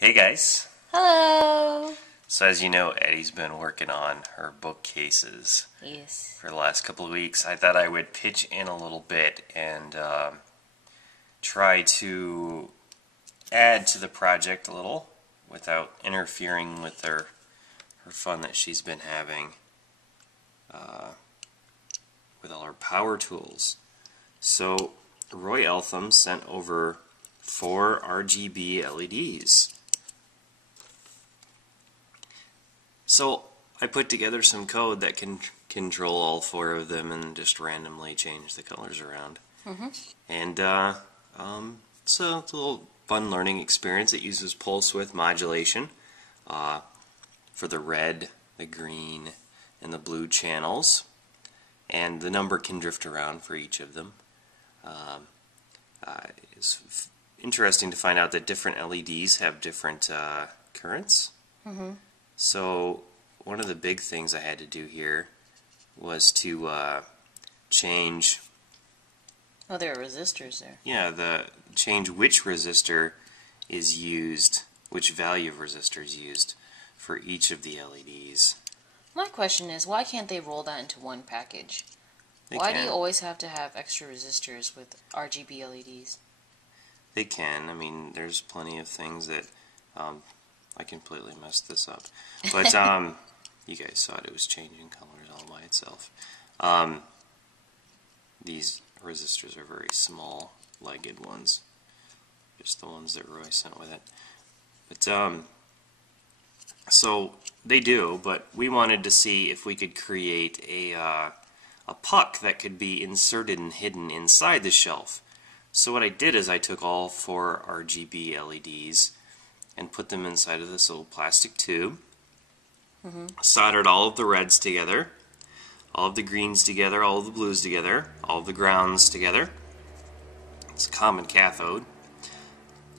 Hey guys. Hello. So as you know, Eddie's been working on her bookcases Yes. for the last couple of weeks. I thought I would pitch in a little bit and try to add to the project a little without interfering with her fun that she's been having with all her power tools. So Roy Eltham sent over 4 RGB LEDs. So I put together some code that can control all 4 of them and just randomly change the colors around. And it's a little fun learning experience. It uses pulse width modulation for the red, the green, and the blue channels. And the number can drift around for each of them. It's interesting to find out that different LEDs have different currents. So one of the big things I had to do here was to change. Oh, there are resistors there. Yeah, change which resistor is used, which value of resistor is used for each of the LEDs. My question is, why can't they roll that into one package? They Why can. do you always have to have extra resistors with RGB LEDs? They can. I mean, there's plenty of things that I completely messed this up. But you guys thought it was changing colors all by itself. These resistors are very small legged ones. Just the ones that Roy sent with it. But so they do, but we wanted to see if we could create a puck that could be inserted and hidden inside the shelf. So what I did is I took all 4 RGB LEDs and put them inside of this little plastic tube. Soldered all of the reds together, all of the greens together, all of the blues together, all of the grounds together. It's a common cathode.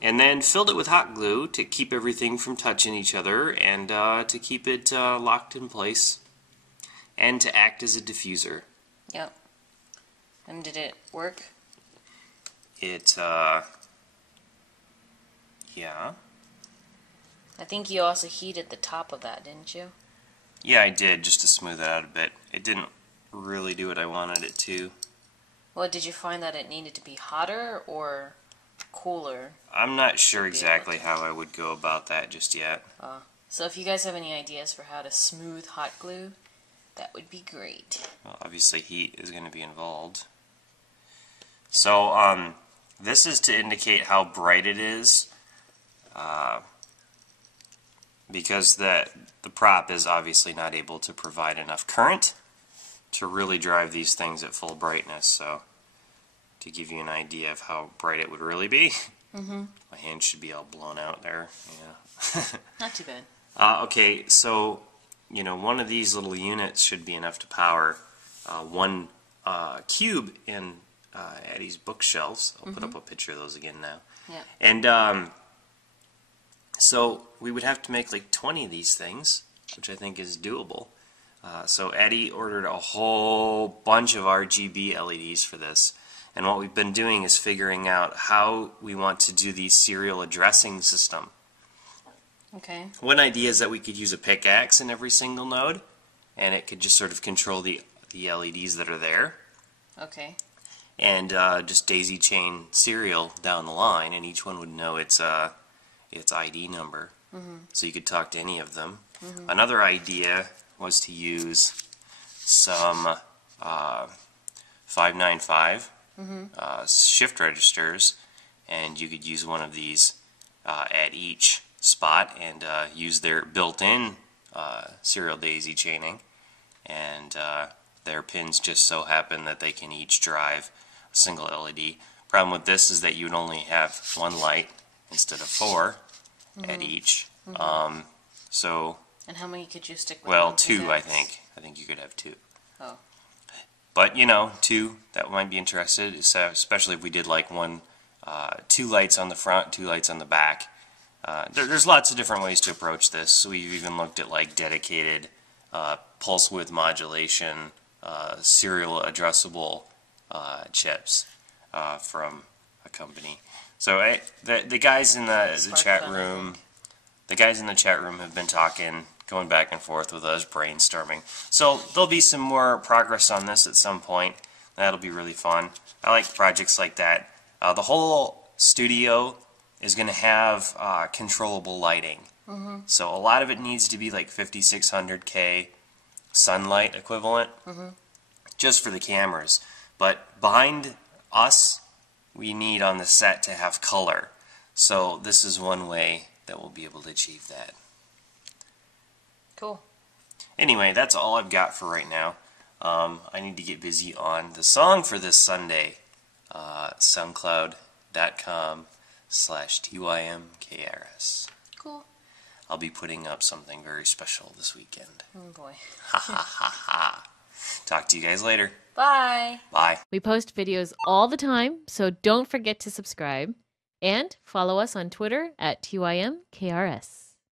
And then filled it with hot glue to keep everything from touching each other and to keep it locked in place and to act as a diffuser. Yep. And did it work? It, yeah. I think you also heated the top of that, didn't you? Yeah, I did, just to smooth it out a bit. It didn't really do what I wanted it to. Well, did you find that it needed to be hotter or cooler? I'm not sure exactly how I would go about that just yet. So if you guys have any ideas for how to smooth hot glue, that would be great. Well, obviously heat is going to be involved. So, this is to indicate how bright it is. Because the prop is obviously not able to provide enough current to really drive these things at full brightness. So, to give you an idea of how bright it would really be, my hand should be all blown out there. Yeah. Not too bad. Okay, so you know, one of these little units should be enough to power one cube in Eddie's bookshelves. I'll put up a picture of those again now. Yeah. And so we would have to make like 20 of these things, which I think is doable. So Eddie ordered a whole bunch of RGB LEDs for this. And what we've been doing is figuring out how we want to do the serial addressing system. Okay. One idea is that we could use a pickaxe in every single node, and it could just sort of control the LEDs that are there. Okay. And just daisy chain serial down the line, and each one would know its ID number. So you could talk to any of them. Another idea was to use some 595 shift registers, and you could use one of these at each spot and use their built-in serial daisy chaining, and their pins just so happen that they can each drive a single LED. Problem with this is that you would only have 1 light instead of 4 at each. So, and how many could you stick with? well, one 2 pickaxe? I think you could have 2. Oh. But you know, 2 that might be interested, especially if we did like 2 lights on the front, 2 lights on the back. There's lots of different ways to approach this. We've even looked at like dedicated pulse width modulation, serial addressable chips from a company. So the guys in the chat room the guys in the chat room have been talking, going back and forth with us, brainstorming. So there'll be some more progress on this at some point. That'll be really fun. I like projects like that. The whole studio is going to have controllable lighting. So a lot of it needs to be like 5600K sunlight equivalent, just for the cameras. But behind us, we need on the set to have color. So this is one way that we'll be able to achieve that. Cool. Anyway, that's all I've got for right now. I need to get busy on the song for this Sunday. SoundCloud.com/TYMKRS. Cool. I'll be putting up something very special this weekend. Oh boy. Ha ha ha ha. Talk to you guys later. Bye. Bye. We post videos all the time, so don't forget to subscribe. And follow us on Twitter at TYMKRS.